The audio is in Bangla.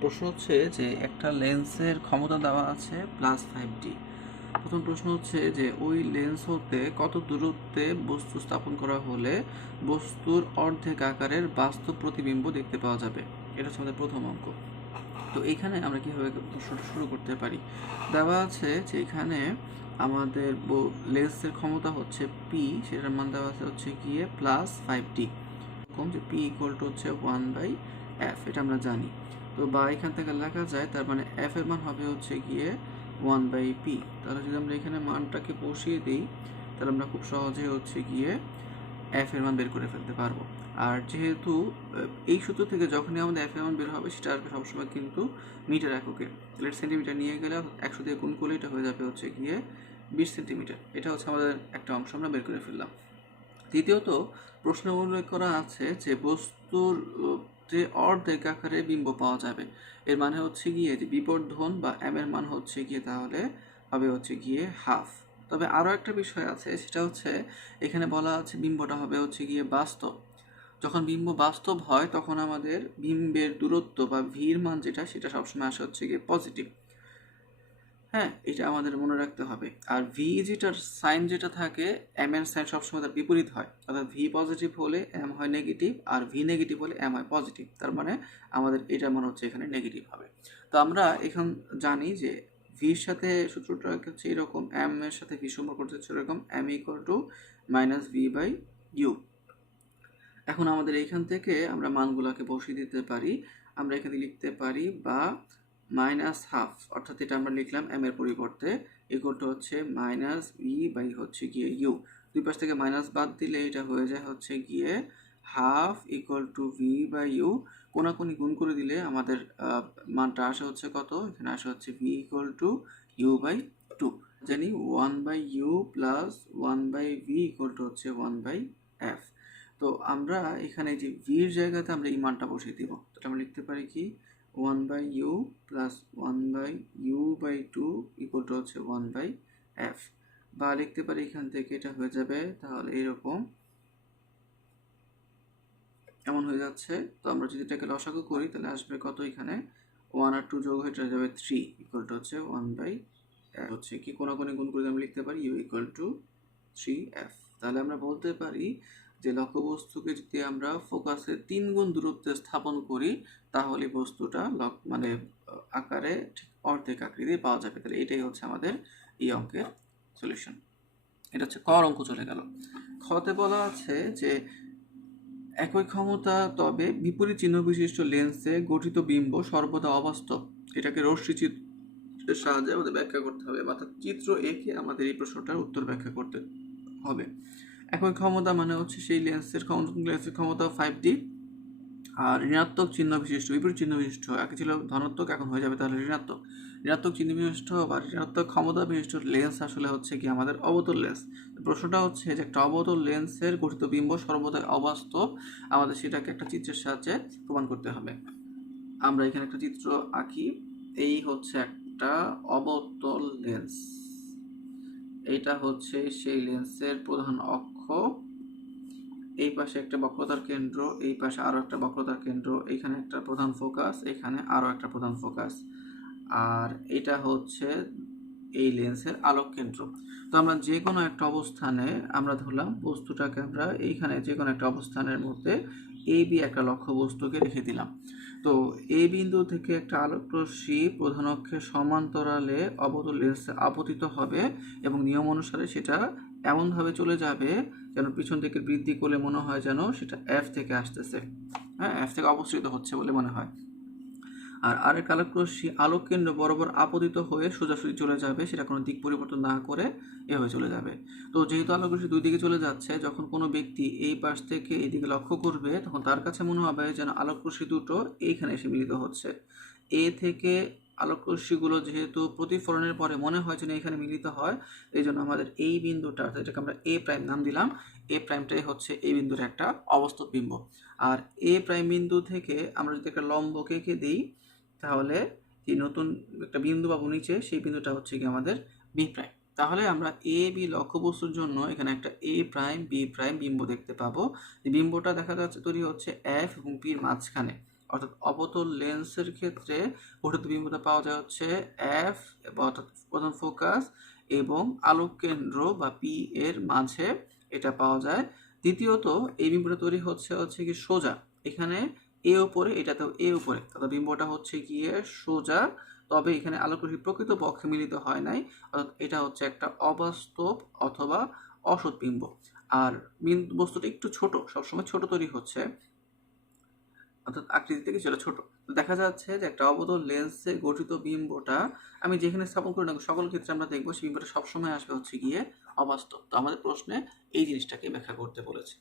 প্রশ্ন হচ্ছে যে একটা লেন্সের ক্ষমতা দেওয়া আছে +5D। প্রথম প্রশ্ন হচ্ছে যে ওই লেন্স হতে কত দূরত্বে বস্তু স্থাপন করা হলে বস্তুর অর্ধেক আকারের বাস্তব প্রতিবিম্ব দেখতে পাওয়া যাবে। এটা হচ্ছে আমাদের প্রথম অঙ্ক। তো এইখানে আমরা কীভাবে প্রশ্নটা শুরু করতে পারি, দেওয়া আছে যে এখানে আমাদের লেন্সের ক্ষমতা হচ্ছে পি, সেটার মান দেওয়া আছে হচ্ছে গিয়ে +5D। এরকম যে পি ইকুয়াল টু হচ্ছে 1/f, এটা আমরা জানি। তো বা এখান থেকে লেখা যায়, তার মানে এফ এর মান হবে হচ্ছে গিয়ে 1/p। তাহলে যদি আমরা এখানে মানটাকে বসিয়ে দিই তাহলে আমরা খুব সহজে হচ্ছে গিয়ে এফ এর মান বের করে ফেলতে পারবো। আর যেহেতু এই সূত্র থেকে যখনই আমাদের এফ এর মান বের হবে সেটা আসবে সবসময় কিন্তু মিটার এককে। তাহলে সেন্টিমিটার নিয়ে গেলে 100 দিয়ে গুণ করলে এটা হয়ে যাবে হচ্ছে গিয়ে 20 সেন্টিমিটার। এটা হচ্ছে আমাদের একটা অংশ আমরা বের করে ফেললাম। দ্বিতীয়ত প্রশ্নে উল্লেখ করা আছে যে বস্তুর যে অর্ধেক আকারে বিম্ব পাওয়া যাবে, এর মানে হচ্ছে গিয়ে যে বিবর্ধন বা এম এর মান হচ্ছে গিয়ে তাহলে হবে হচ্ছে গিয়ে হাফ। তবে আরও একটা বিষয় আছে, সেটা হচ্ছে এখানে বলা আছে বিম্বটা হবে হচ্ছে গিয়ে বাস্তব। যখন বিম্ব বাস্তব হয় তখন আমাদের বিম্বের দূরত্ব বা ভির মান যেটা, সেটা সবসময় আসে হচ্ছে গিয়ে পজিটিভ। হ্যাঁ, এটা আমাদের মনে রাখতে হবে। আর ভি যেটার সাইন যেটা থাকে, এম এর সাইন সবসময় তার বিপরীত হয়, অর্থাৎ ভি পজিটিভ হলে এম হয় নেগেটিভ, আর ভি নেগেটিভ হলে এম হয় পজিটিভ। তার মানে আমাদের এটার মান হচ্ছে এখানে নেগেটিভ হবে। তো আমরা এখন জানি যে ভির সাথে সূত্রটা হচ্ছে এরকম, এম এর সাথে ভি সম্পর্ক হচ্ছে এরকম, এম ইকুয়াল টু -v/u। এখন আমাদের এইখান থেকে আমরা মানগুলোকে বসিয়ে দিতে পারি। আমরা এখানে লিখতে পারি বা -হাফ, অর্থাৎ এটা আমরা লিখলাম এম এর পরিবর্তে, ইকুয়াল টু হচ্ছে -v/ হচ্ছে গিয়ে ইউ। দুই পাশ থেকে মাইনাস বাদ দিলে এটা হয়ে যায় হচ্ছে গিয়ে হাফ ইকুয়াল টু v/u। কোনাকুনি গুণ করে দিলে আমাদের মানটা আসে হচ্ছে কত, এখানে আসে হচ্ছে v ইকুয়াল টু u/2। জানি 1/u plus 1/v equal to হচ্ছে 1/f। তো আমরা এখানে যে ভির জায়গাতে আমরা এই মানটা বসিয়ে দিব, তো আমরা লিখতে পারি কি 1/u plus 1/u/2 equal to হচ্ছে 1/f। বা লিখতে পারি এখান থেকে এটা হয়ে যাবে তাহলে এরকম, এমন হয়ে যাচ্ছে। তো আমরা যদি এটাকে লসাগু করি তাহলে আসবে কত, এখানে 1 আর 2 যোগ হয়ে যাবে 3 ইকুয়াল টু হচ্ছে 1/f হচ্ছে কি কোনাকুনি গুণ করে আমরা লিখতে পারি u ইকুয়াল টু 3f। তাহলে আমরা বলতে পারি যে লক্ষ্যবস্তুকে যদি আমরা ফোকাসের 3 গুণ দূরত্বে স্থাপন করি তাহলে বস্তুটা মানে আকারে ঠিক অর্ধেক আকৃতি পাওয়া যাবে। তাহলে এটাই হচ্ছে আমাদের এই অঙ্কের সলিউশন। এটা হচ্ছে ক অঙ্ক চলে গেল। খতে বলা আছে যে একই ক্ষমতা তবে বিপরীত চিহ্ন বিশিষ্ট লেন্সে গঠিত বিম্ব সর্বদা অবাস্তব। এটাকে রশ্মি চিত্রের সাহায্যে আমাদের ব্যাখ্যা করতে হবে, অর্থাৎ চিত্র এঁকে আমাদের এই প্রশ্নটার উত্তর ব্যাখ্যা করতে হবে। একই ক্ষমতা মানে হচ্ছে সেই লেন্সের ক্ষমতা 5D, আর ঋণাত্মক চিহ্ন বিশিষ্ট বিপরীত চিহ্ন বিশিষ্ট, আগে ছিল ধনাত্মক এখন হয়ে যাবে তাহলে ঋণাত্মক। ঋণাত্মক চিহ্ন বিশিষ্ট বা ঋণাত্মক ক্ষমতা বিশিষ্ট লেন্স আসলে হচ্ছে কি আমাদের অবতল লেন্স। প্রশ্নটা হচ্ছে যে একটা অবতল লেন্সের গঠিত বিম্ব সর্বদা অবাস্তব, আমাদের সেটাকে একটা চিত্রের সাহায্যে প্রমাণ করতে হবে। আমরা এখানে একটা চিত্র আঁকি। এই হচ্ছে একটা অবতল লেন্স, এইটা হচ্ছে সেই লেন্সের প্রধান অক্ষ, এই পাশে একটা বক্রতার কেন্দ্র, এই পাশে আরও একটা বক্রতার কেন্দ্র, এখানে একটা প্রধান ফোকাস, এখানে আরও একটা প্রধান ফোকাস, আর এটা হচ্ছে এই লেন্সের আলোক কেন্দ্র। তো আমরা যে কোনো একটা অবস্থানে আমরা ধরলাম বস্তুটাকে আমরা এইখানে যে কোনো একটা অবস্থানের মধ্যে এ বি একটা লক্ষ্য বস্তুকে রেখে দিলাম। তো এই বিন্দু থেকে একটা আলোক রশ্মি প্রধান অক্ষের সমান্তরালে অবতল লেন্সে আপতিত হবে এবং নিয়ম অনুসারে সেটা এমনভাবে চলে যাবে যেন পিছন থেকে বৃদ্ধি করলে মনে হয় যেন সেটা এফ থেকে আসতেছে, হ্যাঁ, এফ থেকে অবস্থিত হচ্ছে বলে মনে হয়। আর আরেক আলোক রশ্মি আলোক কেন্দ্র বরাবর আপতিত হয়ে সোজাসুজি চলে যাবে, সেটা কোনো দিক পরিবর্তন না করে এভাবে চলে যাবে। তো যেহেতু আলোক রশ্মি দুই দিকে চলে যাচ্ছে, যখন কোনো ব্যক্তি এই পাশ থেকে এইদিকে লক্ষ্য করবে তখন তার কাছে মনে হবে যেন আলোক রশ্মি দুটো এইখানে এসে মিলিত হচ্ছে। এ থেকে আলোক রশ্মিগুলো যেহেতু প্রতিফলনের পরে মনে হয় যেন এখানে মিলিত হয়, এই জন্য আমাদের এই বিন্দুটা, যেটাকে আমরা এ প্রাইম নাম দিলাম, এ প্রাইমটাই হচ্ছে এই বিন্দুর একটা অবস্থান বিম্ব। আর এ প্রাইম বিন্দু থেকে আমরা যদি একটা লম্ব এঁকে দিই তাহলে এই নতুন একটা বিন্দু পাবো নিচে, সেই বিন্দুটা হচ্ছে কি আমাদের বি প্রাইম। তাহলে আমরা এ বি লক্ষ্যবস্তুর জন্য এখানে একটা এ প্রাইম বি প্রাইম বিম্ব দেখতে পাবো। এই বিম্বটা দেখা যাচ্ছে তৈরি হচ্ছে এফ এবং পির মাঝখানে, অর্থাৎ অবতল লেন্সের ক্ষেত্রে গঠিত বিম্বটা পাওয়া যায় হচ্ছে এফ, অর্থাৎ প্রধান ফোকাস এবং আলোক কেন্দ্র বা পি এর মাঝে এটা পাওয়া যায়। দ্বিতীয়ত এই বিম্বটা তৈরি হচ্ছে কি সোজা, এখানে এ উপরে, এটাতেও এ উপরে, অর্থাৎ বিম্বটা হচ্ছে গিয়ে সোজা, তবে এখানে আলোকরশ্মি প্রকৃত পক্ষে মিলিত হয় নাই, অর্থাৎ এটা হচ্ছে একটা অবাস্তব অথবা অসৎ বিম্ব। আর বস্তুটা একটু ছোট, সবসময় ছোট তৈরি হচ্ছে, অর্থাৎ আকৃতিতে কিছুটা ছোট। তো দেখা যাচ্ছে যে একটা অবতল লেন্সে গঠিত বিম্বটা আমি যেখানে স্থাপন করি না সকল ক্ষেত্রে আমরা দেখবো সেই বিম্বটা সবসময় আসবে হচ্ছে গিয়ে অবাস্তব। তো আমাদের প্রশ্নে এই জিনিসটাকে ব্যাখ্যা করতে বলেছে।